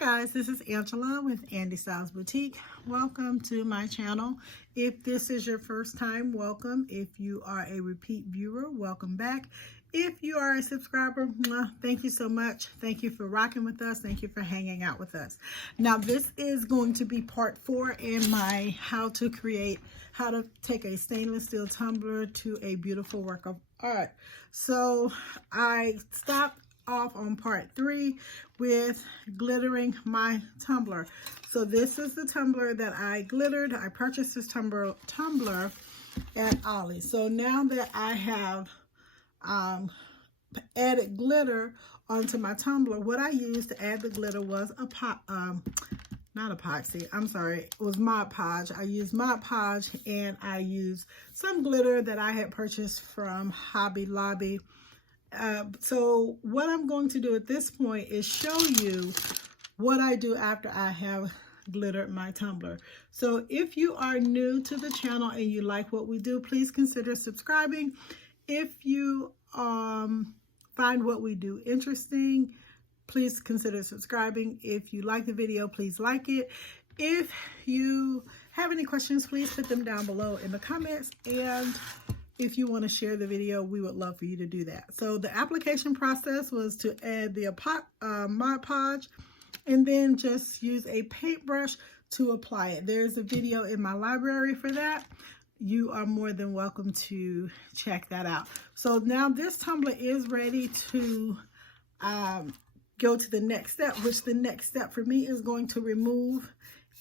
guys, this is Angela with Andy Styles Boutique. Welcome to my channel. If this is your first time, welcome. If you are a repeat viewer, welcome back. If you are a subscriber, thank you so much. Thank you for rocking with us. Thank you for hanging out with us. Now, this is going to be part 4 in my how to take a stainless steel tumbler to a beautiful work of art. So I stopped off on part 3 with glittering my tumbler. So this is the tumbler that I glittered. I purchased this tumbler at Ollie. So now that I have added glitter onto my tumbler, what I used to add the glitter was not epoxy, I'm sorry, it was Mod Podge. I used Mod Podge, and I used some glitter that I had purchased from Hobby Lobby. So what I'm going to do at this point is show you what I do after I have glittered my tumbler. So if you are new to the channel and you like what we do, please consider subscribing. If you find what we do interesting, please consider subscribing. If you like the video, please like it. If you have any questions, please put them down below in the comments, and if you want to share the video, we would love for you to do that. So the application process was to add the Mod Podge and then just use a paintbrush to apply it. There's a video in my library for that. You are more than welcome to check that out. So now this tumbler is ready to go to the next step, which the next step for me is going to remove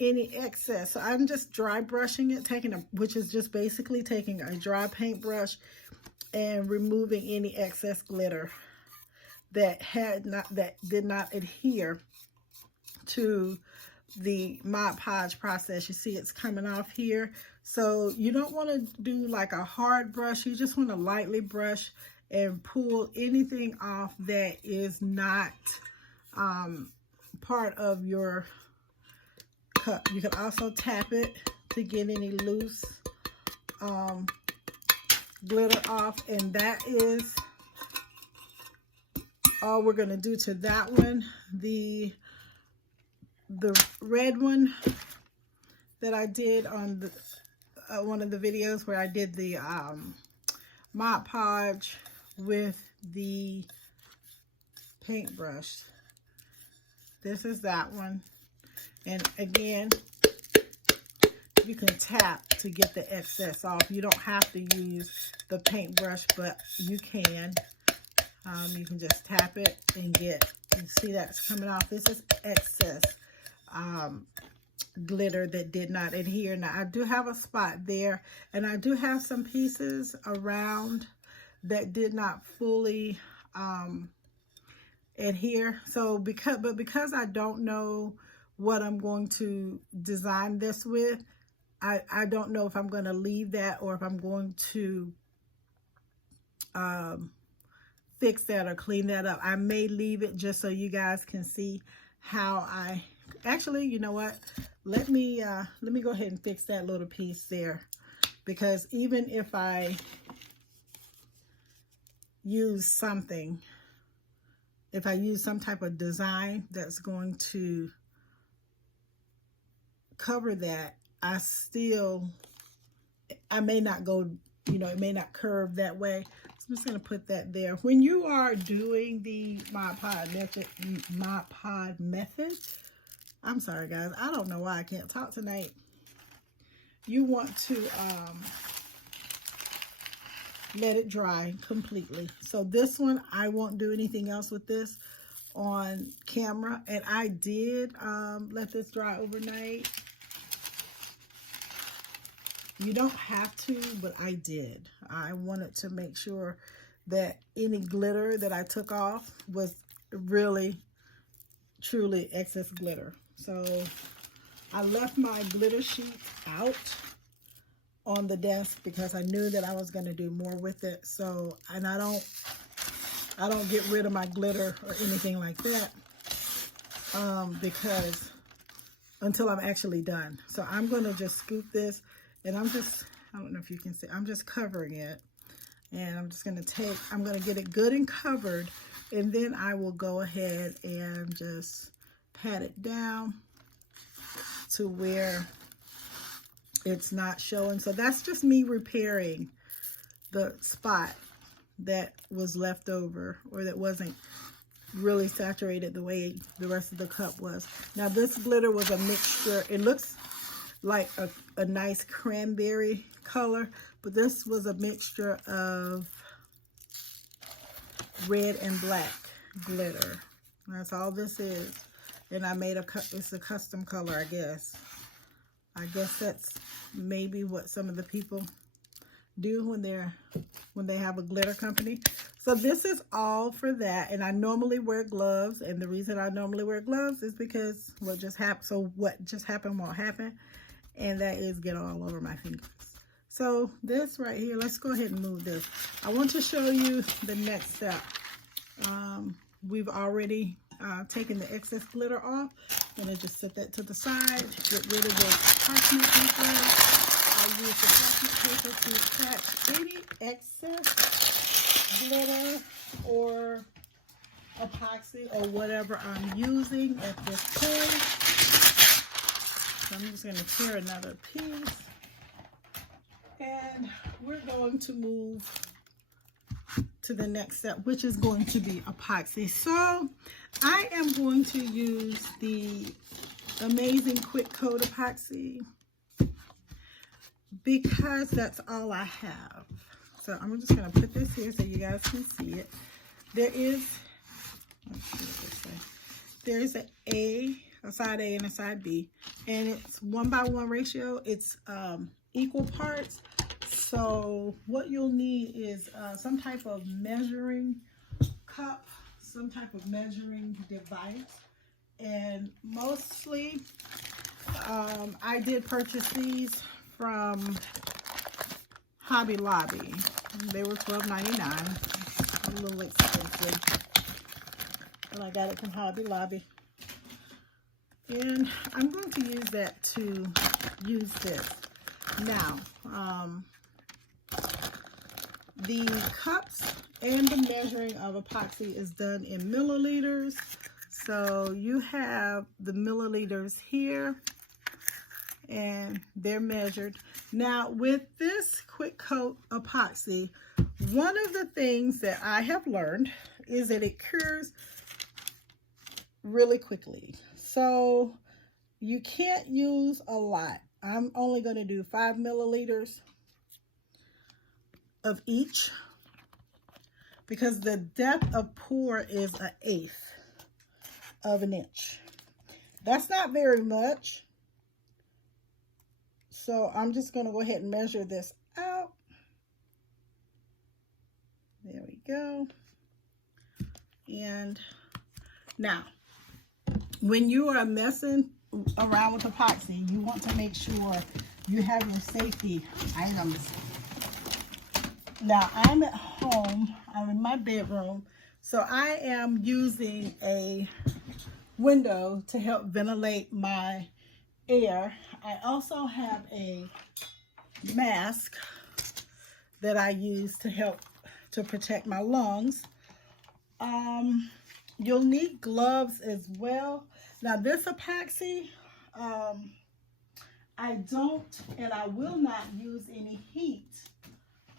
any excess. So I'm just dry brushing it, which is just basically taking a dry paintbrush and removing any excess glitter that did not adhere to the Mod Podge process. You see it's coming off here. So you don't want to do like a hard brush. You just want to lightly brush and pull anything off that is not part of your cup. You can also tap it to get any loose glitter off, and that is all we're going to do to that one. The red one that I did on the one of the videos where I did the Mod Podge with the paintbrush. This is that one. And again, you can tap to get the excess off. You don't have to use the paintbrush, but you can. You can just tap it and you see that's coming off. This is excess glitter that did not adhere. Now I do have a spot there, and I do have some pieces around that did not fully adhere. So because I don't know what I'm going to design this with, I don't know if I'm going to leave that or if I'm going to fix that or clean that up. I may leave it just so you guys can see how I actually, you know what, let me go ahead and fix that little piece there, because even if I use something, if I use some type of design that's going to cover that, I may not go, it may not curve that way. So I'm just going to put that there. When you are doing the Mod Podge method, I'm sorry guys, I don't know why I can't talk tonight. You want to let it dry completely. So this one, I won't do anything else with this on camera, and I did let this dry overnight. You don't have to, but I did. I wanted to make sure that any glitter that I took off was really, truly excess glitter. So I left my glitter sheet out on the desk because I knew that I was going to do more with it. So, and I don't get rid of my glitter or anything like that because until I'm actually done. So I'm going to just scoop this, and I don't know if you can see, I'm just covering it, and I'm just going to get it good and covered, and then I will go ahead and just pat it down to where it's not showing. So that's just me repairing the spot that was left over, or that wasn't really saturated the way the rest of the cup was. Now this glitter was a mixture. It looks like a nice cranberry color, but this was a mixture of red and black glitter. That's all this is. And I made it's a custom color, I guess. I guess that's maybe what some of the people do when they have a glitter company. So this is all for that. And I normally wear gloves, and the reason I normally wear gloves is because what just happened won't happen, and that is get all over my fingers. So this right here, let's go ahead and move this. I want to show you the next step. We've already taken the excess glitter off. I'm going to just set that to the side, get rid of the parchment paper. I use the parchment paper to attach any excess glitter or epoxy or whatever I'm using at this point. So I'm just going to tear another piece. And we're going to move to the next step, which is going to be epoxy. So I am going to use the Amazing Quick Coat Epoxy because that's all I have. So I'm just going to put this here so you guys can see it. There is, there's a side A and a side B, and it's 1:1 ratio. It's equal parts. So what you'll need is some type of measuring cup, some type of measuring device, and mostly I did purchase these from Hobby Lobby. They were $12.99, a little expensive, and I got it from Hobby Lobby. And I'm going to use that to use this. Now, the cups and the measuring of epoxy is done in milliliters. So you have the milliliters here, and they're measured. Now with this quick coat epoxy, one of the things that I have learned is that it cures really quickly. So you can't use a lot. I'm only going to do 5 milliliters of each because the depth of pour is 1/8 of an inch. That's not very much. So I'm just going to go ahead and measure this out. There we go. And now, when you are messing around with epoxy, you want to make sure you have your safety items. Now, I'm at home. I'm in my bedroom. So I am using a window to help ventilate my air. I also have a mask that I use to help to protect my lungs. You'll need gloves as well. Now this epoxy, I don't and I will not use any heat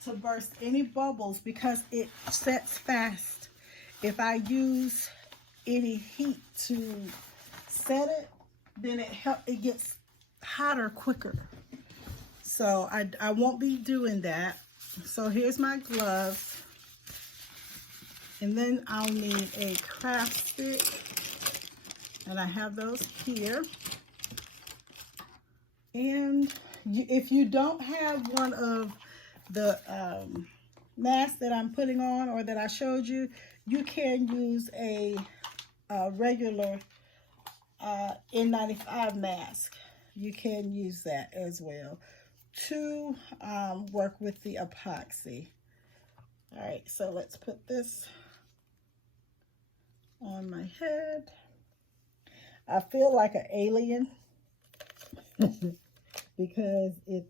to burst any bubbles because it sets fast. If I use any heat to set it, then it gets hotter quicker. So I won't be doing that. So here's my gloves. And then I'll need a craft stick. And I have those here. And if you don't have one of the masks that I'm putting on or that I showed you, you can use a regular N95 mask. You can use that as well to work with the epoxy. All right, so let's put this on my head. I feel like an alien because it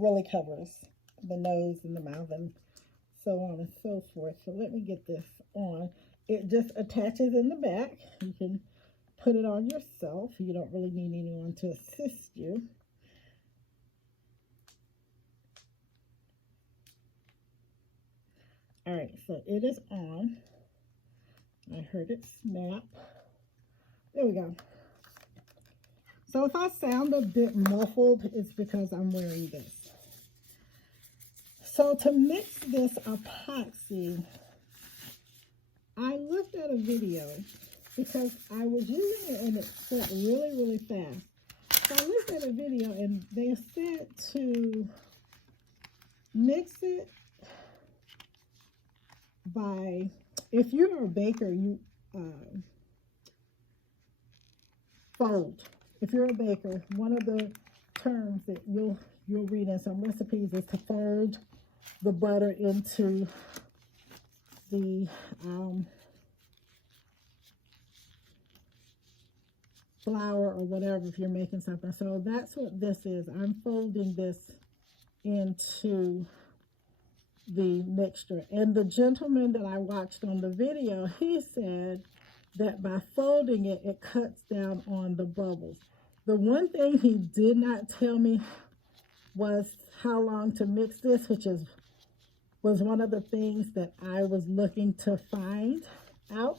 really covers the nose and the mouth and so on and so forth. So let me get this on. it just attaches in the back. You can put it on yourself. You don't really need anyone to assist you. All right, so it is on. I heard it snap. There we go. So if I sound a bit muffled, it's because I'm wearing this. So to mix this epoxy, I looked at a video because I was using it and it went really, really fast. So I looked at a video and they said to mix it by, if you're a baker, you fold. If you're a baker, one of the terms that you'll read in some recipes is to fold the butter into the flour or whatever if you're making something. So that's what this is. I'm folding this into the mixture. And the gentleman that I watched on the video, he said that by folding it, it cuts down on the bubbles. The one thing he did not tell me was how long to mix this, which was one of the things that I was looking to find out.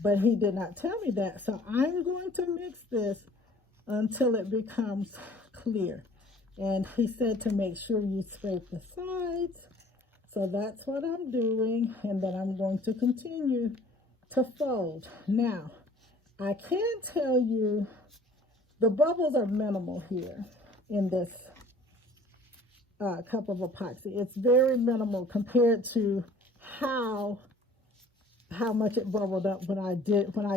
But he did not tell me that. So I'm going to mix this until it becomes clear. And he said to make sure you scrape the sides. So that's what I'm doing. And then I'm going to continue to fold. Now, I can tell you the bubbles are minimal here in this cup of epoxy. It's very minimal compared to how much it bubbled up when I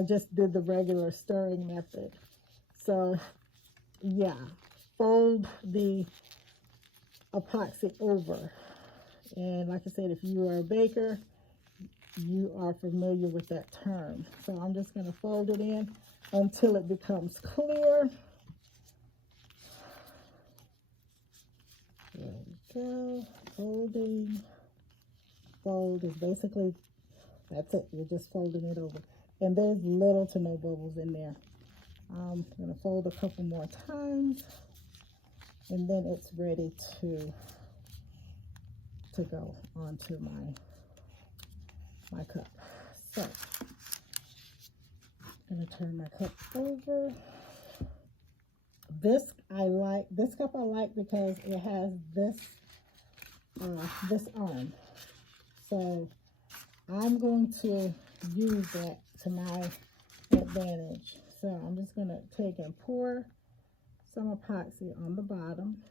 just did the regular stirring method. So yeah, fold the epoxy over. And like I said, if you are a baker, you are familiar with that term. So I'm just going to fold it in until it becomes clear. There we go. Folding. Fold is basically, that's it. You're just folding it over. And there's little to no bubbles in there. I'm going to fold a couple more times. And then it's ready to go onto my cup. So I'm going to turn my cup over. This cup I like because it has this arm. So I'm going to use that to my advantage. So I'm just going to take and pour some epoxy on the bottom.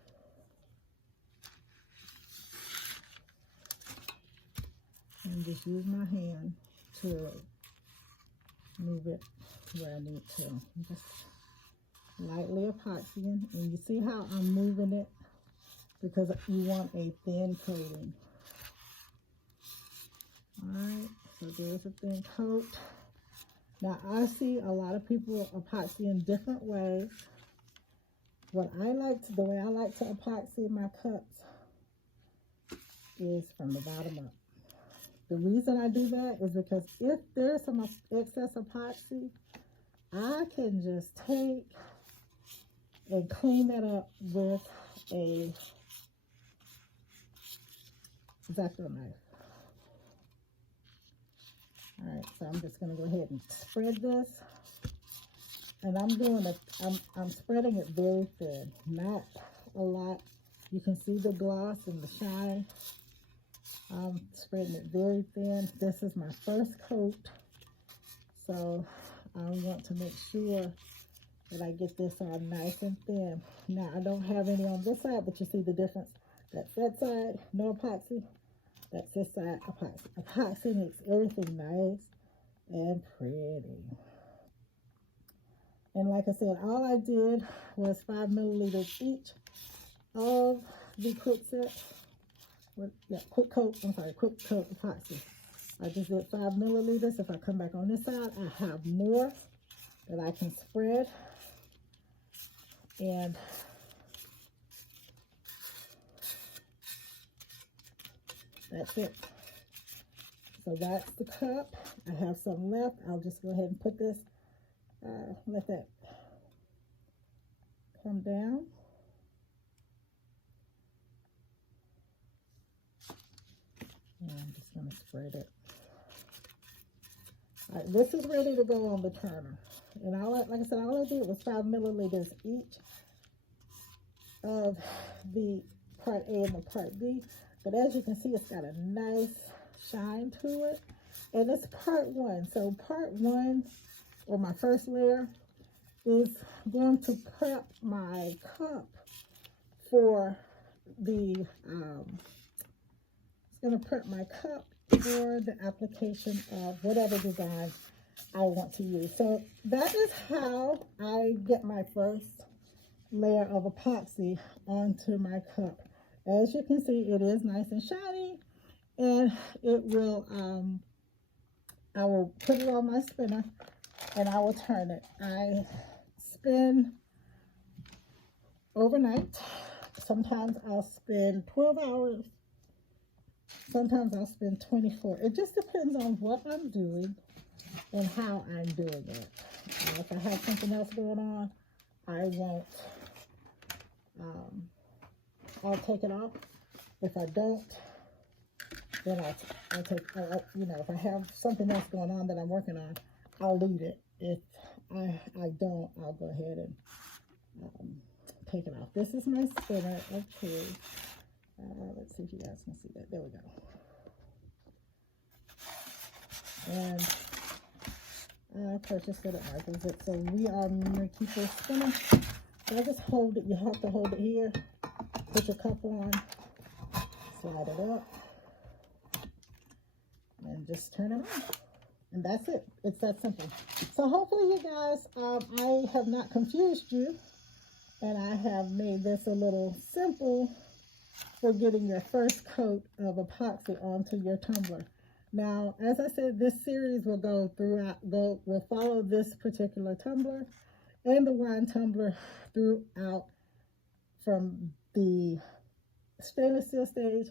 And just use my hand to move it where I need to. I'm just lightly epoxying. And you see how I'm moving it? Because you want a thin coating. Alright, so there's a thin coat. Now I see a lot of people epoxy in different ways. The way I like to epoxy my cups is from the bottom up. The reason I do that is because if there's some excess epoxy, I can just take and clean that up with a X-Acto knife. All right, so I'm just going to go ahead and spread this. And I'm spreading it very thin, not a lot. You can see the gloss and the shine. I'm spreading it very thin. This is my first coat, so I want to make sure that I get this on nice and thin. Now, I don't have any on this side, but you see the difference. That's that side, no epoxy. That's this side, epoxy. Epoxy makes everything nice and pretty. And like I said, all I did was 5 milliliters each of the quick coat epoxy. I just did 5 milliliters. If I come back on this side, I have more that I can spread. And that's it. So that's the cup. I have some left. I'll just go ahead and put this, let that come down. And I'm just going to spread it. All right, this is ready to go on the turner. And like I said, all I did was 5 milliliters each of the part A and the part B. But as you can see, it's got a nice shine to it. And it's part 1. So part 1, or my first layer, is going to prep my cup for the, it's going to prep my cup for the application of whatever design I want to use. So that is how I get my first layer of epoxy onto my cup. As you can see, it is nice and shiny, and it will, I will put it on my spinner and I will turn it. I spin overnight. Sometimes I'll spend 12 hours. Sometimes I'll spend 24. It just depends on what I'm doing and how I'm doing it. If I have something else going on, I won't, I'll take it off. If I don't, then I'll take, you know, if I have something else going on that I'm working on, I'll leave it. If I don't, I'll go ahead and take it off. This is my spinner. Okay. Let's see if you guys can see that. There we go. And I purchased it at Michael's. So we are Keeper spinner. So I just hold it. You have to hold it here. Put your cup on. Slide it up. And just turn it on. And that's it. It's that simple. So hopefully you guys, I have not confused you. And I have made this a little simple for getting your first coat of epoxy onto your tumbler. Now, as I said, this series will go throughout, will follow this particular tumbler and the wine tumbler throughout, from the stainless steel stage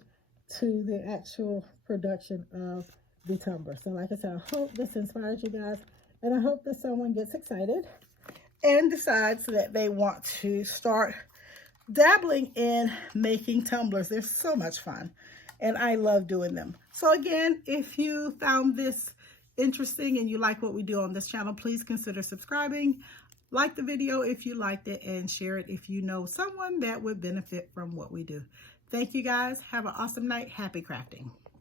to the actual production of the tumbler. So like I said, I hope this inspires you guys, and I hope that someone gets excited and decides that they want to start dabbling in making tumblers. They're so much fun, and I love doing them. So again, if you found this interesting and you like what we do on this channel, please consider subscribing, like the video if you liked it, and share it if you know someone that would benefit from what we do. Thank you guys. Have an awesome night. Happy crafting.